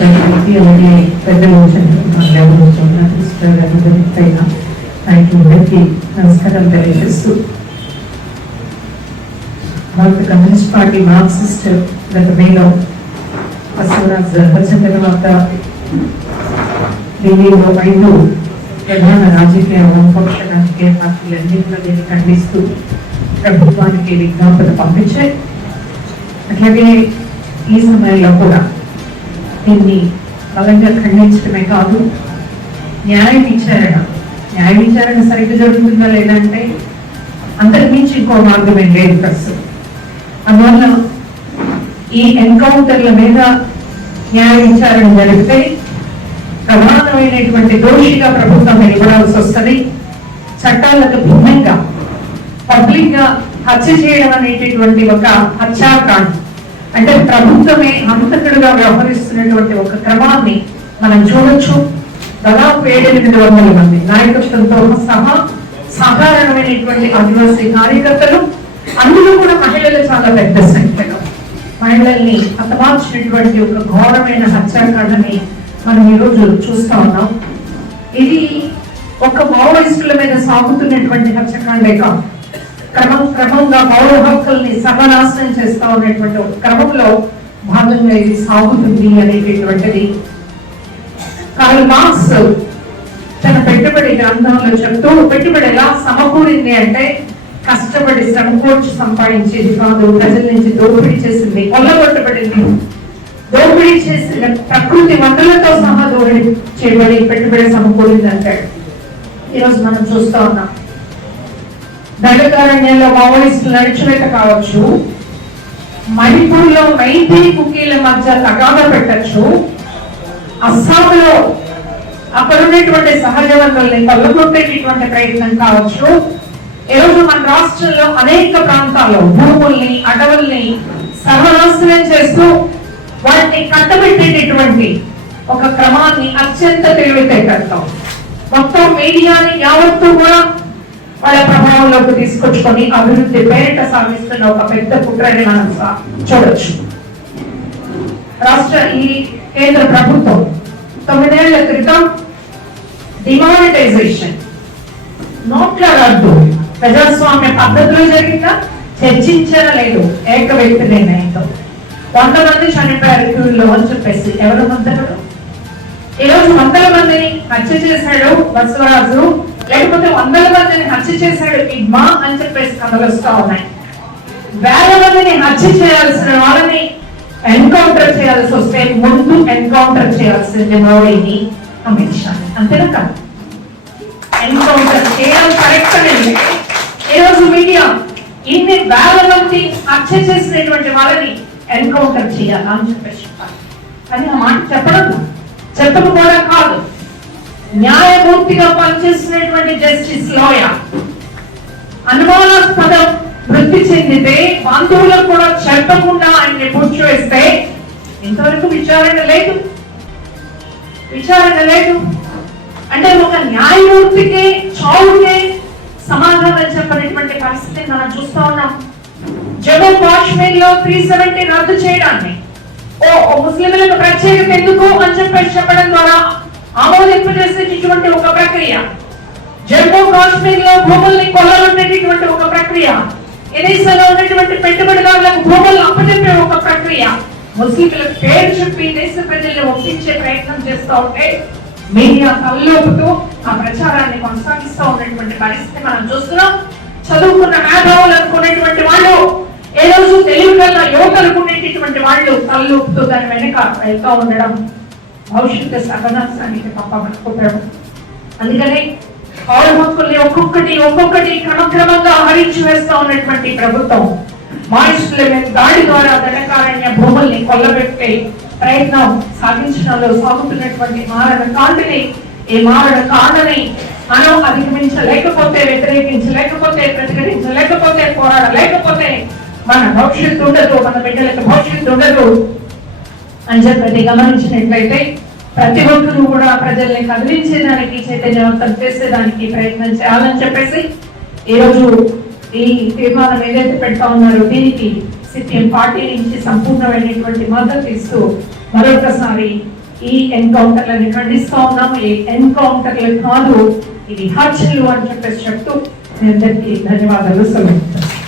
ప్రతి అలాగే పెద్దలు మాట్లాడుతున్నారు సిస్టర్ అందరి పైన నమస్కారం తెలియజేస్తూ భారత కమ్యూనిస్ట్ పార్టీ మార్క్సిస్ట్ గత మేలో బసవరాజ్ వచ్చిన తర్వాత ఢిల్లీలో ఐదు ప్రధాన రాజకీయ వామపక్ష రాజకీయ పార్టీలన్నింటిలో దీన్ని ఖండిస్తూ ప్రభుత్వానికి విజ్ఞాపన పంపించాయి అట్లాగే ఈ సమయంలో కూడా దీన్ని బలంగా ఖండించడమే కాదు. న్యాయ విచారణ. న్యాయ విచారణ సరిగ్గా జరుగుతుందా లేదంటే అంతకుమించి ఇంకో మార్గమే లేదు ప్రస్తుతం. అందువల్ల ఈ ఎన్కౌంటర్ల మీద న్యాయ విచారణ జరిగితే ప్రమాదమైనటువంటి దోషిగా ప్రభుత్వం నిలబడాల్సి వస్తుంది. చట్టాలకు భిన్నంగా పబ్లిక్గా హత్య చేయడం అనేటటువంటి ఒక హత్యాకాండ. అంటే ప్రభుత్వమే హంతకుడుగా వ్యవహరిస్తున్నటువంటి ఒక క్రమాన్ని మనం చూడొచ్చు. దాదాపు ఏడెనిమిది వందల మంది నాయకత్వంతో సహా సాధారణమైనటువంటి ఆదివాసీ కార్యకర్తలు అందులో కూడా మహిళలు చాలా పెద్ద సంఖ్యలో. మహిళల్ని హతమార్చినటువంటి ఒక ఘోరమైన హత్యాకాండని మనం ఈరోజు చూస్తా ఉన్నాం. ఇది ఒక మావోయిస్టుల మీద సాగుతున్నటువంటి హత్యాకాండే కాదు. క్రమం క్రమంగా పౌర హక్కుల్ని సర్వనాశనం చేస్తా ఉన్నటువంటి ఒక క్రమంలో భాగంగా ఇది సాగుతుంది అనేటటువంటిది. కార్ల్ మార్క్స్ తన పెట్టుబడి గ్రంథంలో చెప్తూ పెట్టుబడి ఎలా సమకూరింది అంటే కష్టపడి శ్రమ సంపాదించేది కాదు ప్రజల నుంచి దోపిడీ చేసింది కొల్లగొట్టబడింది. దోపిడీ చేసిన ప్రకృతి వనరులతో సహా దోపిడీ చేయబడి పెట్టుబడి సమకూరింది అంటాడు ఈరోజు మనం చూస్తా ఉన్నాం. దండకారణ్యంలో మావోయిస్టులు నడిచినట్టు కావచ్చు మణిపూర్లో మైతీ కుకీల మధ్య తగాద పెట్టచ్చు అస్సాంలో అక్కడ ఉన్నటువంటి సహజ వనరుల్ని కొల్లగొట్టేటటువంటి ప్రయత్నం కావచ్చు. ఈరోజు మన రాష్ట్రంలో అనేక ప్రాంతాల్లో భూముల్ని అడవుల్ని సర్వనాశనం చేస్తూ వాటిని కట్టబెట్టేటటువంటి ఒక క్రమాన్ని అత్యంత తెలివితేటలతో మొత్తం మీడియాని యావత్తు కూడా వాళ్ళ ప్రభావంలోకి తీసుకొచ్చుకొని అభివృద్ధి పేరిట సాగిస్తున్న ఒక పెద్ద కుట్రని మనం చూడొచ్చు. రాష్ట్ర ఈ కేంద్ర ప్రభుత్వం తొమ్మిదేళ్ళ క్రితం డిమానిటైజేషన్ నోట్ల రద్దు ప్రజాస్వామ్య పద్ధతిలో జరిగిందా చర్చించలేదు ఏక వ్యక్తి నిర్ణయంతో. వంద మంది చనిపోయారు క్యూలో అని చెప్పేసి ఎవరు మందరుడు ఈ రోజు వందల మందిని హత్య చేశాడు బసవరాజు లేకపోతే వందల మందిని హత్య చేశాడు ఇడ్మా అని చెప్పేసి కథలు వస్తా ఉన్నాయి. వేల మందిని హత్య చేయాల్సిన వాళ్ళని ఎన్కౌంటర్ చేయాల్సి వస్తే ముందు ఎన్కౌంటర్ చేయాల్సింది మోడీని అమిత్ షా అంతేనా కాదు? ఎన్కౌంటర్ చేయడం కరెక్ట్ అనేది ఈరోజు రోజు మీడియా ఇన్ని వేల మంది హత్య చేసినటువంటి వాళ్ళని ఎన్కౌంటర్ చేయాలా అని చెప్పేసి చెప్పాలి కానీ ఆ మాట చెప్పడం చెప్పడం కూడా కాదు. న్యాయమూర్తిగా పనిచేస్తున్నటువంటి జస్టిస్ లోయర్. అనుమానాస్పదం వృద్ధి చెందితే బంధువులకు కూడా చెప్పకుండా ఆయన్ని కూర్చోవేస్తే ఇంతవరకు విచారణ లేదు. విచారణ లేదు. అంటే ఒక న్యాయమూర్తికి చావుకే సమాధానం చెప్పినటువంటి పరిస్థితి మనం చూస్తా ఉన్నాం. జమ్మూ కాశ్మీర్లో త్రీ సెవెంటీ రద్దు చేయడాన్ని. ఓ ఓ ముస్లింలకు ప్రత్యేకత ఎందుకు అని చెప్పేసి చెప్పడం ద్వారా ఆమోదింపజేసేటటువంటి ఒక ప్రక్రియ. జమ్మూ కాశ్మీర్లో భూముల్ని కొల్లగొట్టేటటువంటి ఒక ప్రక్రియ. ఎనీసలో ఉన్నటువంటి పెట్టుబడిదారులకు భూములను అప్పచెప్పే ఒక ప్రక్రియ. ముస్లింల పేరు చెప్పి దేశ ప్రజల్ని ఒప్పించే ప్రయత్నం చేస్తూ ఉంటే మీడియా కల్లోపుతూ ఆ ప్రచారాన్ని కొనసాగిస్తూ ఉన్నటువంటి పరిస్థితి మనం చూస్తున్నాం. చదువుకున్న మేధావులు అనుకునేటువంటి వాళ్ళు ఏ రోజు తెలివి కల్లా యువతలు అనుకునేటటువంటి వాళ్ళు కల్లోపుతూ దాని వెనక వెళ్తూ ఉండడం. భవిష్యత్తు సర్వనాశానికి తప్ప మనకు అందుకనే పౌర ఒక్కొక్కటి ఒక్కొక్కటి క్రమక్రమంగా హరించి వేస్తా ఉన్నటువంటి ప్రభుత్వం మాయిస్టుల మీద దాడి ద్వారా దండకారణ్య భూముల్ని కొల్లబెట్టే ప్రయత్నం సాగించడంలో సాగుతున్నటువంటి మారణ కాంతిని ఈ మారణ కాండని మనం అధిగమించలేకపోతే వ్యతిరేకించలేకపోతే ప్రతిఘటించలేకపోతే పోరాడలేకపోతే మన భవిష్యత్తు ఉండదు మన బిడ్డలకు భవిష్యత్తు ఉండదు. అని చెప్పి గమనించినట్లయితే ప్రతి ఒక్కరు కూడా ప్రజల్ని కదిలించేదానికి చైతన్యవంతం చేసేదానికి ప్రయత్నం చేయాలని చెప్పేసి ఈరోజు ఈ తీర్మానం ఏదైతే పెడతా ఉన్నారో దీనికి సిపిఎం పార్టీ నుంచి సంపూర్ణమైనటువంటి మద్దతు ఇస్తూ మరొకసారి ఈ ఎన్కౌంటర్లని ఖండిస్తా ఉన్నాము. ఈ ఎన్కౌంటర్లు కాదు ఇది హత్యలు అని చెప్పేసి చెప్తూ మీ అందరికీ ధన్యవాదాలు. సమర్పిస్తాను